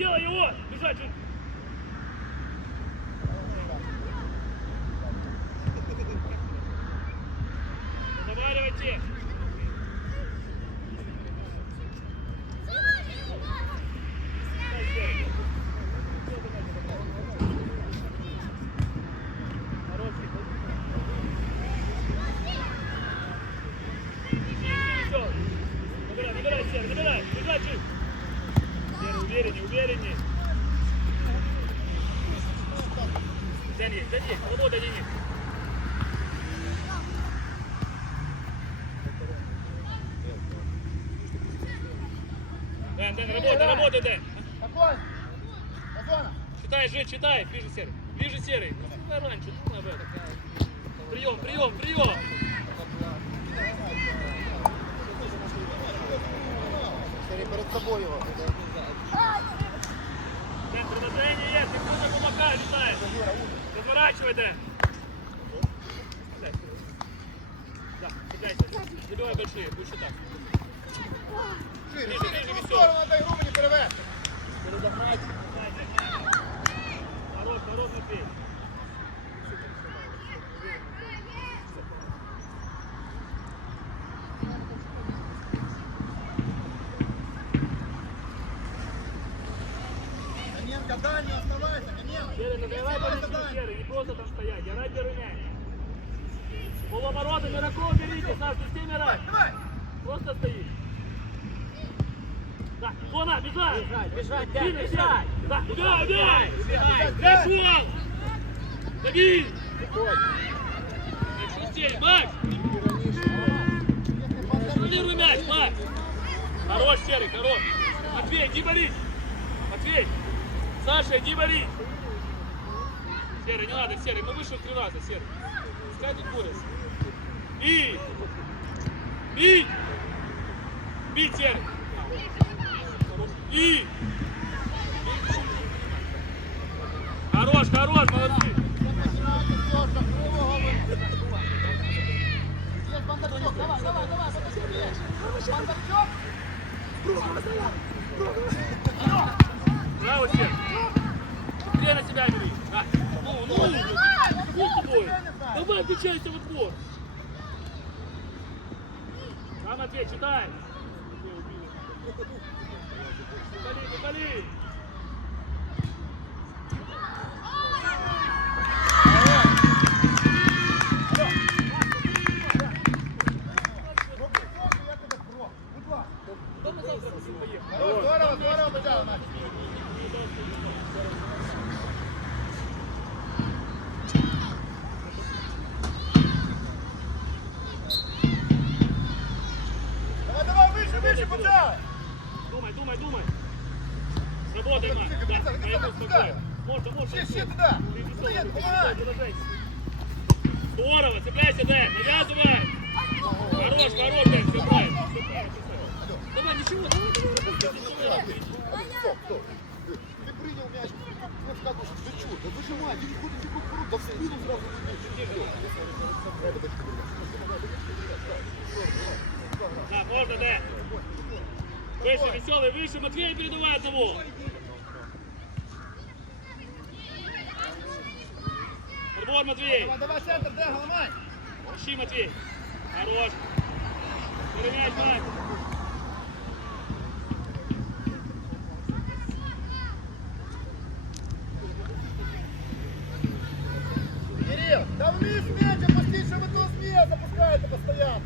Делай, делай его! Бежать чуть. Заваривайте. Все. Набирай, набирай, Серый, набирай. Бежать чуть. Серый, увереннее, увереннее. Денис, Денис, работай, Денис. Дэн, Дэн, работай, работай, Дэн. Какой? Озона. Читай, же, читай. Ближе серый. Ближе серый. Ну, раньше. Ну, об этом. Прием, прием, прием. Перед собой его. Дэн, предложение есть. Ты куда кулака летает. Разворачивай, Дэн. Да, цепляйся. Забивай большие, лучше так. Шире, Ближе, шире, ближе, в весёлый. сторону этой группы не перевести. Хорош, хорош, Матвей. Коненко, дальний оставайся, Коненко. Серый, нагревай Оставайся позицию, дальний. Серый, не просто там стоять. Я ради мяч. Полоборота, Мираков берите, Саш, ты с теми Давай, рай. давай. Просто стоишь. Да, зона, бежать. бежать, бежать, Сильно, бежать. сильно. Да, убегай, убегай. Убегай. Пошел. Дави. Здесь, Макс? Контролируй мяч, Макс. Хорош, Серый, хорош. Матвей, иди борись. Матвей. Саша, иди борись. Серый, не надо, Серый, мы вышли три раза, Серый. Пускай тут борются. И. Бить. Бить, Серый. И. Хорош, хорош, молодцы. Давай, давай, давай, Бондарчук. Бондарчук. Браво, Серый. Ты на себя бери. Да. Ну, ну, ну, с тобой. Давай, включайся в отбор. Да, Матвей, читай. Николи, Николи. Здорово, здорово, побежал, Настя. Давай, давай, выше, выше, побежал. Думай, думай, думай. Работай, Макс. Тихо, Да, тихо, тихо, поэтому тихо, спокойно. тихо. Можно, можно. Все, все туда. Ты весёлый, Молодец, ты помогай. весёлый, продолжай. Здорово, цепляйся, Дэн, навязывай. Хорош, хорош, Дэн, все правильно. Давай, ничего, давай, давай, давай. Стоп, стоп. Ты принял мяч, вот как уж, да чё, да выжимай, ты не ходишь, ты круг, да в спину сразу Да, можно, Дэн. Выше, веселый, выше, Матвей передавай одного. Подбор, Матвей. Давай, давай, центр, да, Голомай. Ищи, Матвей. Хорош. Да вниз мяч опустить, что вы тут вниз запускаете постоянно.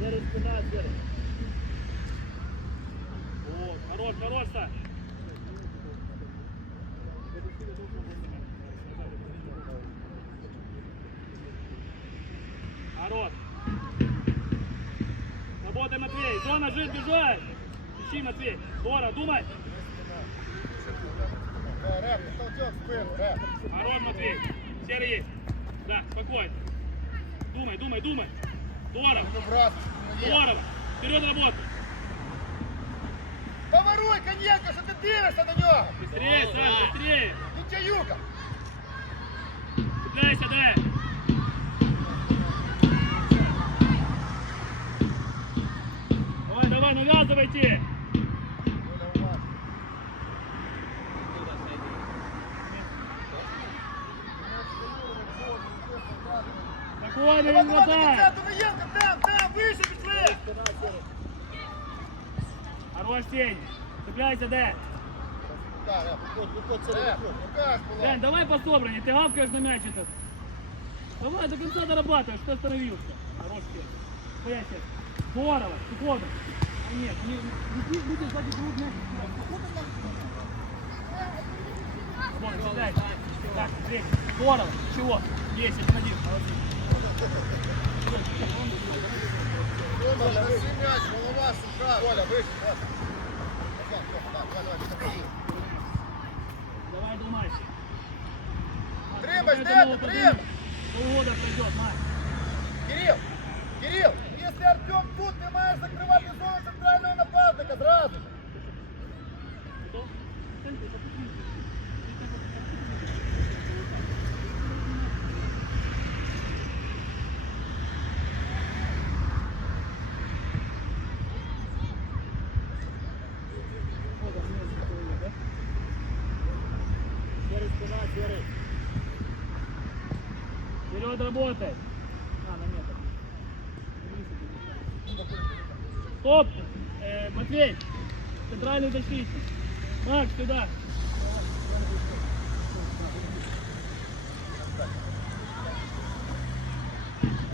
Серый спина, серый. О, хорош, хорош, Саш. Хорош. Работай, Матвей. Зона, жить, бежать. Ищи, Матвей. Дора, думай. Рэп, толчок в спину, рэп. Хорош, Матвей. Серый есть. Да, спокойно. Думай, думай, думай. Здорово. Ну, ну. Здорово. Вперед работай. Поворуй, Коньяка, что ты дивишься на нього. Быстрее, Саш, быстрее. Не чаюка. Цепляйся, дай. Давай, давай, навязывайте. Спокойно, не Давай, давай, до хватай. кінця, Дунаєнко, там, там, вище пішли. Хорош, Сень. Цепляйся, дай. Да, рэп, выходь, выходь, серый, выходь. Ну как было? Дань, давай по собранию, ты гавкаешь на мяч этот. Давай, до конца дорабатываешь, что остановился. Хорош, Сень. Твоя Сень. Здорово, с уходом. А нет, не, не, не будешь сзади двух мяч. Вон, цепляй. Так, третий. Здорово. Чего? 10, один. Молодец. Давай. Давай, думай. Тримай, новый трим. Полгода пройдет, Марк. Кирилл, Кирилл, если Артем тут, ты маешь закрывать зону центрального нападника сразу же. Серый спина, серый. Вперед работай. А, на метр. Стоп! Э, Матвей, центральный защитник. Макс, сюда.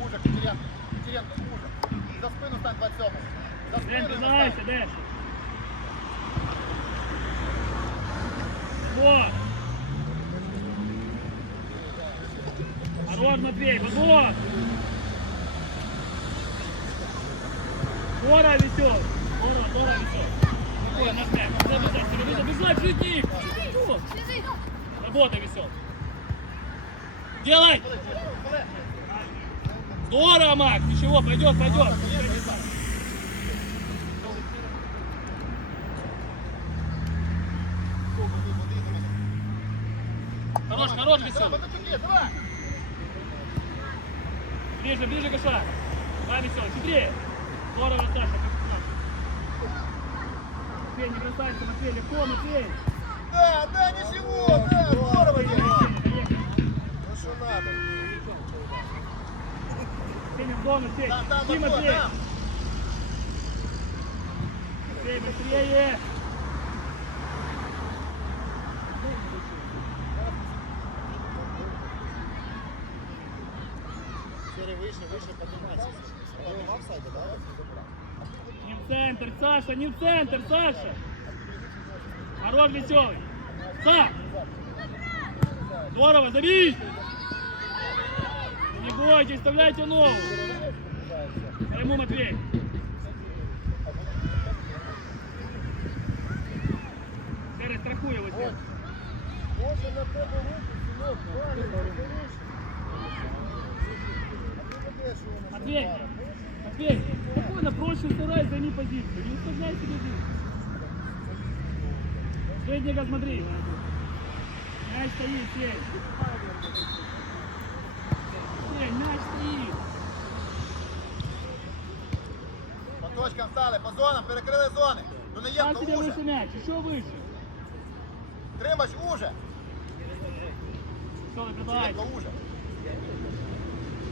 Уже, Китеренко, Китеренко, уже. За спину стань 27 За Дэн, спину знаешься, стань. Дэн. Вот. Хорош, Матвей, вот. Здорово, весел. Здорово, здорово, весел. Спокойно, нажмем. Бежать, жди. Чего? Работай, весел. Делай. Здорово, Макс. Ничего, пойдет, пойдет. Хорош, хорош, Да, весел. Бондарчук есть, давай. Ближе, ближе, Каша. Давай, весел, хитрее. Здорово, Саша. как знал. Матвей, не бросайся, Матвей, легко, Матвей. Да, да, ничего, да, здорово. Поехали. Ну что надо. Сеня в зону, Сень. Там, там, Иди, Матвей, Матвей. Матвей, быстрее. Офсайда, да? Не в центр, Саша, не в центр, Саша. Хорош, веселый. Сам. Здорово, забей. Не бойтесь, вставляйте ногу. Ему Матвей. Серый, его здесь. Може на тебе руку, синок, правильно, вище. А ти шарпара. Матвей, спокойно, проще старайся, займи позицию. Не усложняй себе жизнь. Среднего смотри. Мяч стоит, Сень. Сень, мяч стоит. По точкам стали, по зонам, перекрили зони. Там Дунаєнко тебе уже. выше мяч, еще выше. Тримач уже. Веселый, предлагай. Черенко, Уля.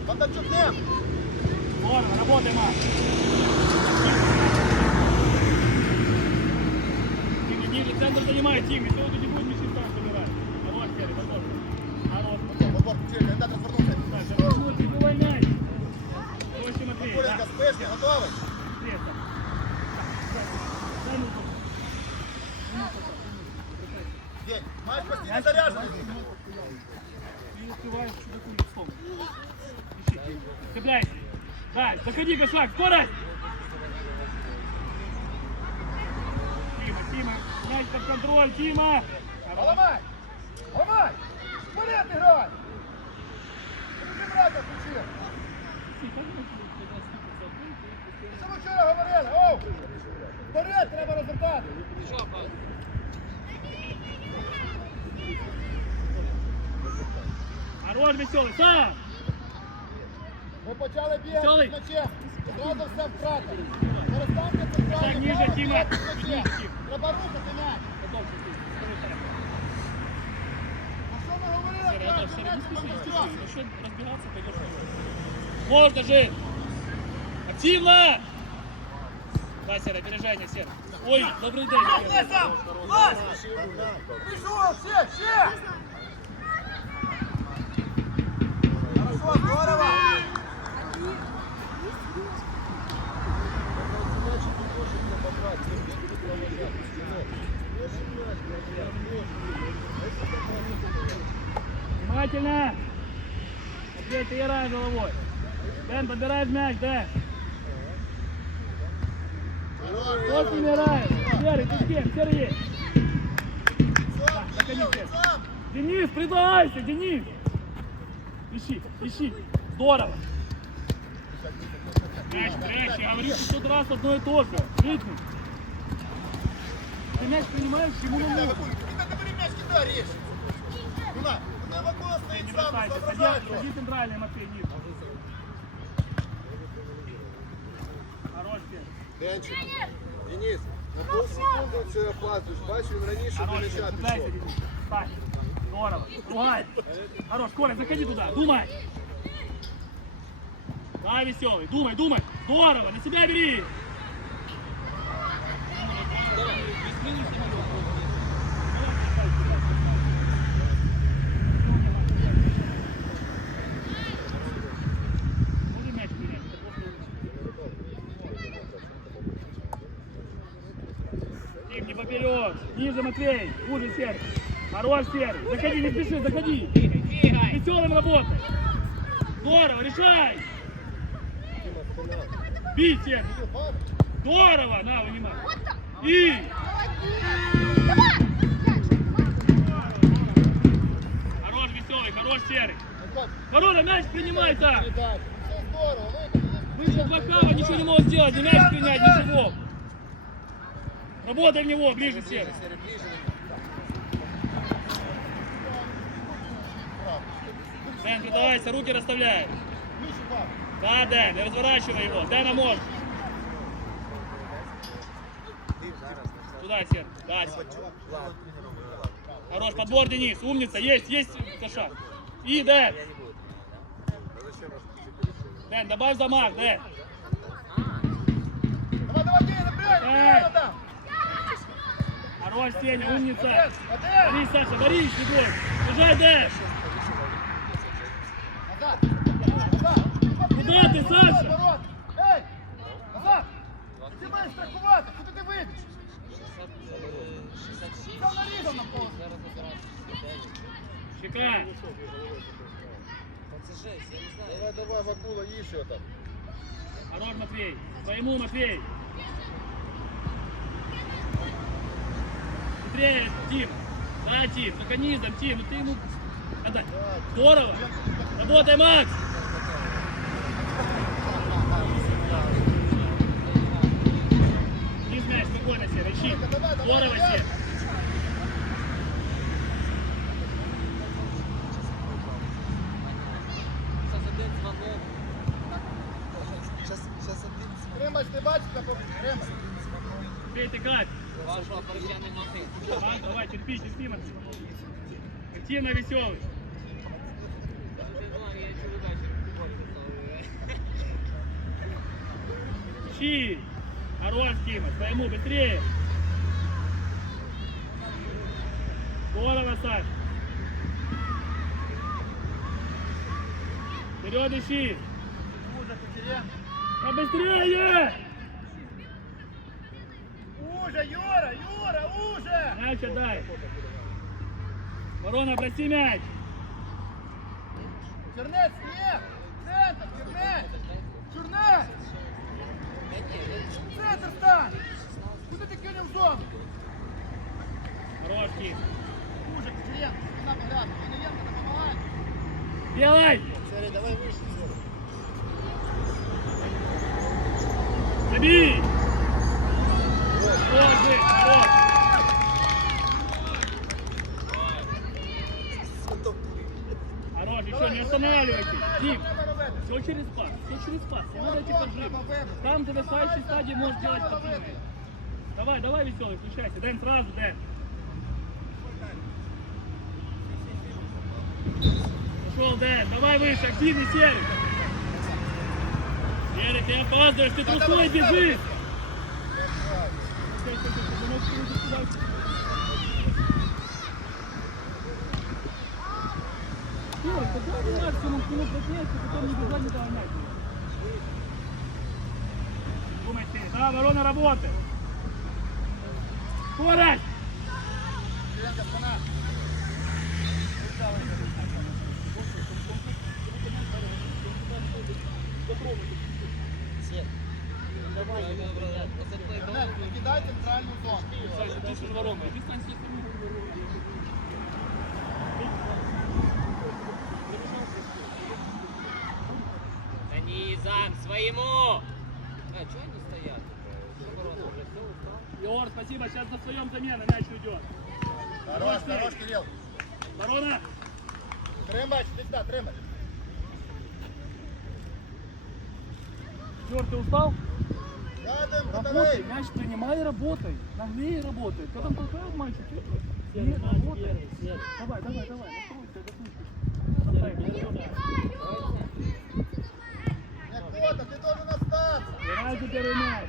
Бондарчук, нет. Здорово, работай, Макс. Тимми, ниже, центр занимает, Тимми. Все, тут не будет мячи сам собирать. Хорош, Серый, хорош. Хорош. Подбор, Черенко, не дать развернуться. Так, развернуть, прибывай мяч. Проще, Матвей. Готовы? средство. Дай минуту. День. Матч почти не заряженный. Ты успеваешь чудаку лицом. Ищи. Цепляйся. Да, заходи, кошак, скорость! Тима, Тима, мяч под контроль, Тима! Ломай! Ломай! Вперед играй! Подожди, брата, включи! Що ви вчора говорили? Оу! Вперед треба розвертати! Хорош, веселый, сам! Ми почали бігати Веселий. з м'ячем. Одразу все втратили. Перестаньте центральний Так, ніже, право Тіма. бігати з м'ячем. Ніже, Тім. Треба рухати м'яч. А що ми говорили? Краще м'яч Бондарчук. Можно же! Активно! Давай, Сера, опережение, Сера. Ой, добрый день. Сера. Пішов, ще, ще! Дэн, подбираешь мяч, Дэн. С ним играет? Серый, ты кем? Серый есть. Денис, предлагайся, Денис. Ищи, ищи. Здорово. Мяч, мяч, я говорю, что тот раз одно и то же. Ритм. Ты мяч принимаешь, ему на ногу. Ты бери мяч, кидай, режь! Куда? Куда Вакула Не стоит сам, его. сади центральный, Матвей, низ. Хорош, Сер. Денчик, Денис, на полсекунди це оплатиш. Бачу, він раніше до Хорош, м'яча Сер, пішов. цепляйся, Денис. Встань. Здорово. Ругай. Хорош, Коля, заходи туда, думай. Да, веселый, думай, думай. Здорово, на себя бери. Можно Ниже, Матвей. Уже, Серый. Хорош, Серый. Заходи, не спеши, заходи. Веселым работай. Здорово, решай. Бей, Серый. Здорово, на, вынимай. И. Хорош, веселый, хорош, Серый. Хорошо, мяч принимай так. Выше блокава, ничего не может сделать, не мяч принять, ничего. Работай в него, ближе, Серый. Дэн, придавайся, руки расставляй. Да, Дэн, не разворачивай его. Дэна может. Туда, Сер. Да, Сер. Хорош, подбор, Денис. Умница, есть, есть кошак. И, Дэн. Дэн, добавь замах, Дэн. Давай, давай, Гея, напрягай, Эй. напрягай там. Хорош, Сеня, умница. Молодец, молодец. Борись, Саша, борись, Егор. Бежай, Дэн. Назад, назад. Куда ты, Саша? Наоборот. Ей, назад. Ти маєш страхувати, куди ти вийдеш? Це нарізав на пол. Чекай. Давай, давай, Вакула, їж його там. Хорош, Матвей. Своему, Матвей. Быстрее, Тим. Да, Тим, механизм, Тим, ну ты ему... Отдай. Здорово. Работай, Макс. Не знаешь, спокойно, Сера, ищи. Здорово, Сера. Пичи, Сима. Активно веселый. Чи, Хорош, Тима. Своему быстрее. Здорово, Саш. Вперед ищи. Побыстрее! Уже, Юра, Юра, уже! Мяч отдай! Ворона, проси мяч! Чернец, нет! Центр, Чернец! Чернец! Центр стань! Куда ты кинем зону? Хорош, Тим! Уже, Кучеренко, надо глянуть. Ильенко, ты помогай. Делай! Серый, давай выше. Забей! Хорош, еще не останавливайтесь! Дим, все через пас, все через пас, не надо идти Треба поджим. вибити. Там завершающей стадии можешь делать Треба поджим. робити. Давай, давай, веселый, включайся. Дэн сразу, Дэн. Пошел, Дэн, давай выше, активный Серик. Серик, ты опаздываешь, ты трусой бежишь. Да, ворона работает. Скорость! Кучеренко, спина. Чернец, покидай центральную зону. Ты. Да низом, своему! А, что они стоят? Егор, спасибо, сейчас на своем замена мяч уйдет. Хорош, хорош, Кирилл. Ворона! Тримай, ти сюди, тримай. Егор, ты устал? Работай, мяч принимай работай. Наглее работай. Кто там толкает мальчик? Нет, работай. Давай, давай, давай. Некота, ти должен остаться. За первый мяч.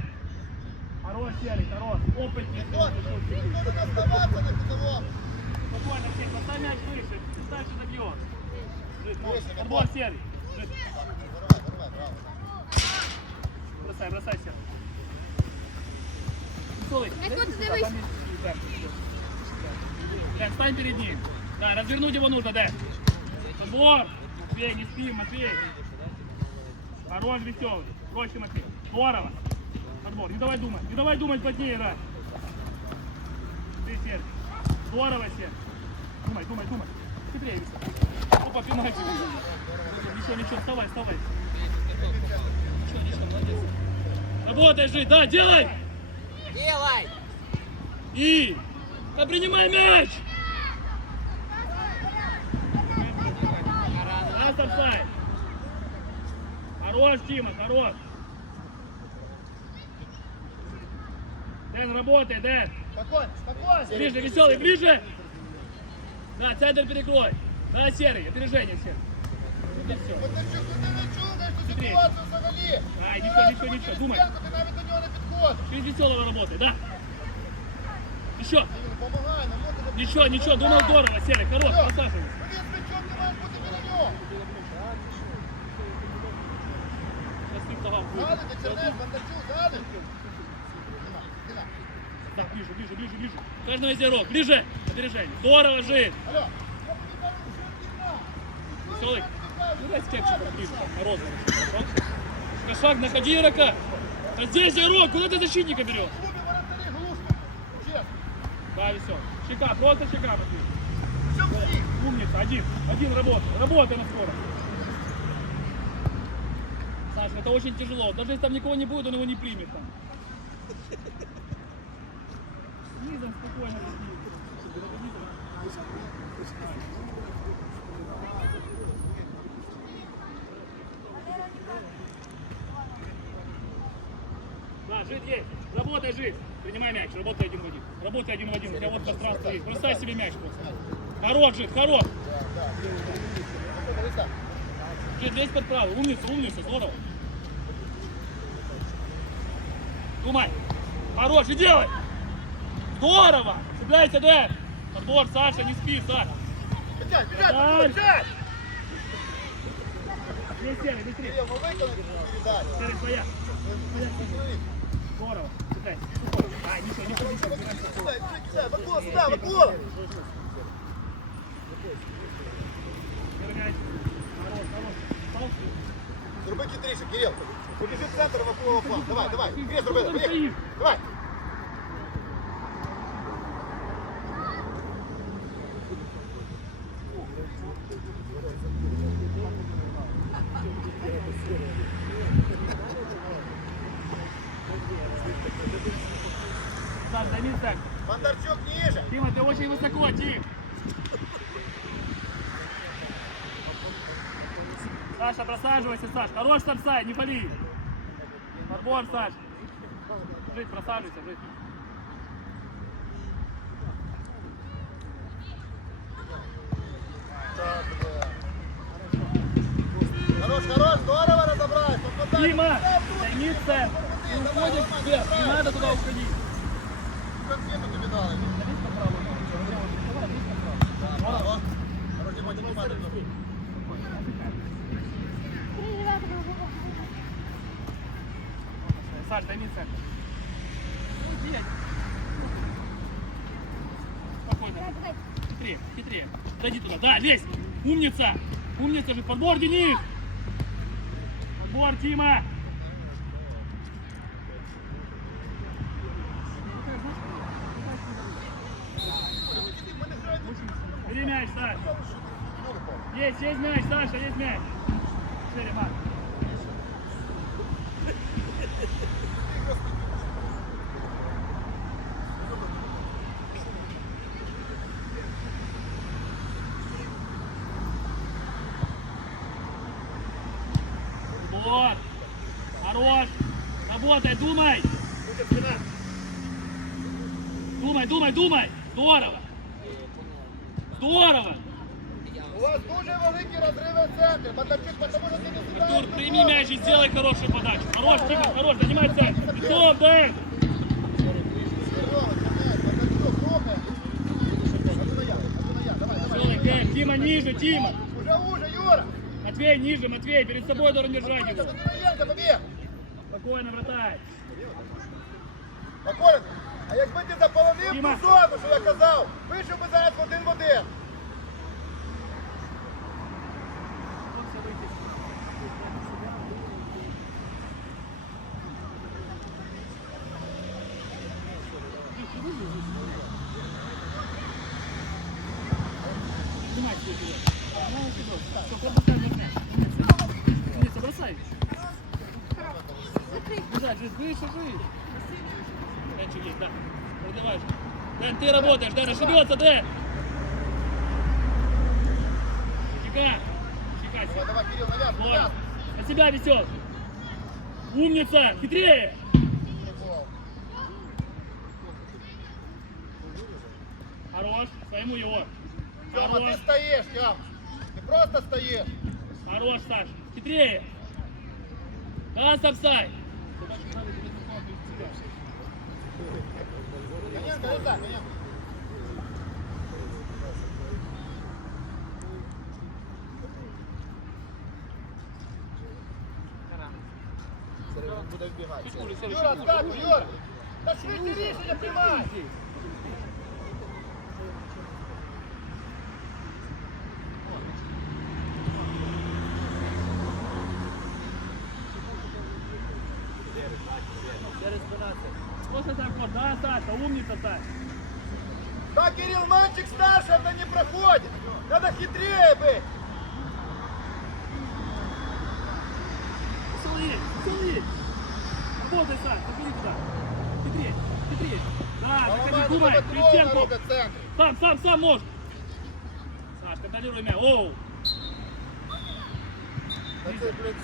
Хорош, Серый, хорош. Опытный. Ти должен оставаться на кутовом. Спокойно, всех, поставь мяч выше. Ты ну, Выше, Подбор, Николай. Серый. Бросай, бросай, Серый. Веселый. Никота, дивись. Дэн, стань перед ним. Да, развернуть его нужно, Дэн. Подбор. Матвей, не спи, Матвей. Хорош, веселый. Проще, Матвей. Здорово. Подбор. Не давай думать. Не давай думать плотнее, да. Ты, Серый. Здорово, Серый. Думай, думай, думай. Хитрее, веселый. Опа, пинайте. Ничего, ничего, вставай, вставай. Ничего, ничего, молодец. Работай, жить, да, делай! Делай! И! Да принимай мяч! Офсайд. Хорош, Дима, хорош. Дэн, работай, Дэн. Спокойно, спокойно. Ближе, веселый, ближе. Да, центр перекрой. Да, серый, опережение, серый. И все От ти що ти не чуєш цю Смотри. ситуацію взагалі? Ай, нічого, нічого, нічого, думай. Ти навіть до нього не підходиш. Через веселого работай, да. Еще. Він Помагай, не можна. Ничего, ничего, думал здорово, серый, хорош, просаживайся. Він з м'ячом не маєш бути біля нього. Сейчас ты вставал. Ззаду, ти Чернець, Бондарчук, ззаду. Діна, Діна. Да, ближе, ближе, ближе, ближе. Каждого из игрок. Ближе. Опережение. Здорово, жить. Алло. Я тобі кажу, що Діна? Веселый. Ну дай скетчика ближе. Мороза. Кошак, находи игрока. А здесь игрок. Куда ты защитника берешь? В клубі воротарі глушко. Чесно. Да, весел. Щека, просто щека. Матвей. Що всі? Умница. Один. Один работай. Работай на скорость. Саша, это очень тяжело. Даже если там никого не будет, он его не примет там. Снизом спокойно. Жить есть. Работай, жить. Принимай мяч, работай один в один. Работай один в один. У тебя вот пространство есть. Бросай себе мяч просто. Хорош, жить, хорош. Да, да. Жить, лезь под право. Умница, умница, здорово. Думай. Хорош, и делай. Здорово. Цепляйся, Дэн. Подбор, Саша, не спи, Саша. Бежать, бежать, бежать! Быстрее, Серый, быстрее. Кирилл, ну выконай передачу. Серый, своя. Здорово. Цепляйся. А, ничего, ничего, ничего. Кидай, кидай, в окно, сюда, в окно! Верняй. Хорош, хорош. Палку. Зроби хитріше, Кирилл. Побіжи в центр вокруг фланг. Давай, давай. Крес зроби, Там поїхали. стоїш. Давай. Саш, займи так. Бондарчук ниже. Дима, ты очень высоко, Дим. Саша, просаживайся, Саш. Хорош там, Сай, не пали. Подбор, Саш. Жить, просаживайся, жить. Хорош, хорош, здорово разобрать. Попадай. Дима, займи центр. Ты уходишь вверх, не надо туда уходить. Конфету тебе дали. О, Хорош, Дима, Дима, Дима. Саш, займи центр. Спокойно. Хитрее, хитрее. Зайди туда. Да, лезь. Умница. Умница же. Подбор, Денис. Подбор, Тима. Бери мяч, Саш. Есть, есть мяч, Саша, есть мяч. Шире. Вот. Хорош. Работай, думай. Думай, думай, думай. Здорово. Здорово. У вас дуже великі розриви в центрі. Бондарчук, тому що ти не сюди. Артур, прими мяч и сделай хорошую подачу. Хорош, Тима, хорош, занимай центр. Лицом, Дэн. Целый, Дэн. Тима, ниже, Тима. Уже уже, Юра! Матвей, ниже, Матвей, перед собой должен держать его. Даниленко, побіг! Спокойно, вратарь. Спокійно! А якби ти заполонив Діма. ту зону, що я казав, вийшов би зараз в один в один. Дэн, ты работаешь, Дэн, ошибется, Дэн. Чекай. Чекай, Давай, Кирилл, навяз, навяз. На себя весел. Умница, хитрее. Хорош, своему его. Тьома, ти Хорош, стоїш, Тьом. Ти просто стоїш. хорош, Саш. Хитрее. Да, Сапсай. Коненко, не так, Коненко. Буде вбігати. Юра, скакуй, Юра! Та швидше рішення приймай! Мальчик старше, это не проходит. Надо хитрее быть. Пошел есть, пошел есть. Работай, Саш, заходи туда. Хитрее, хитрее. Да, заходи, думай, перед центр. Сам, сам, сам можешь. Саш, контролируй мяч. Оу.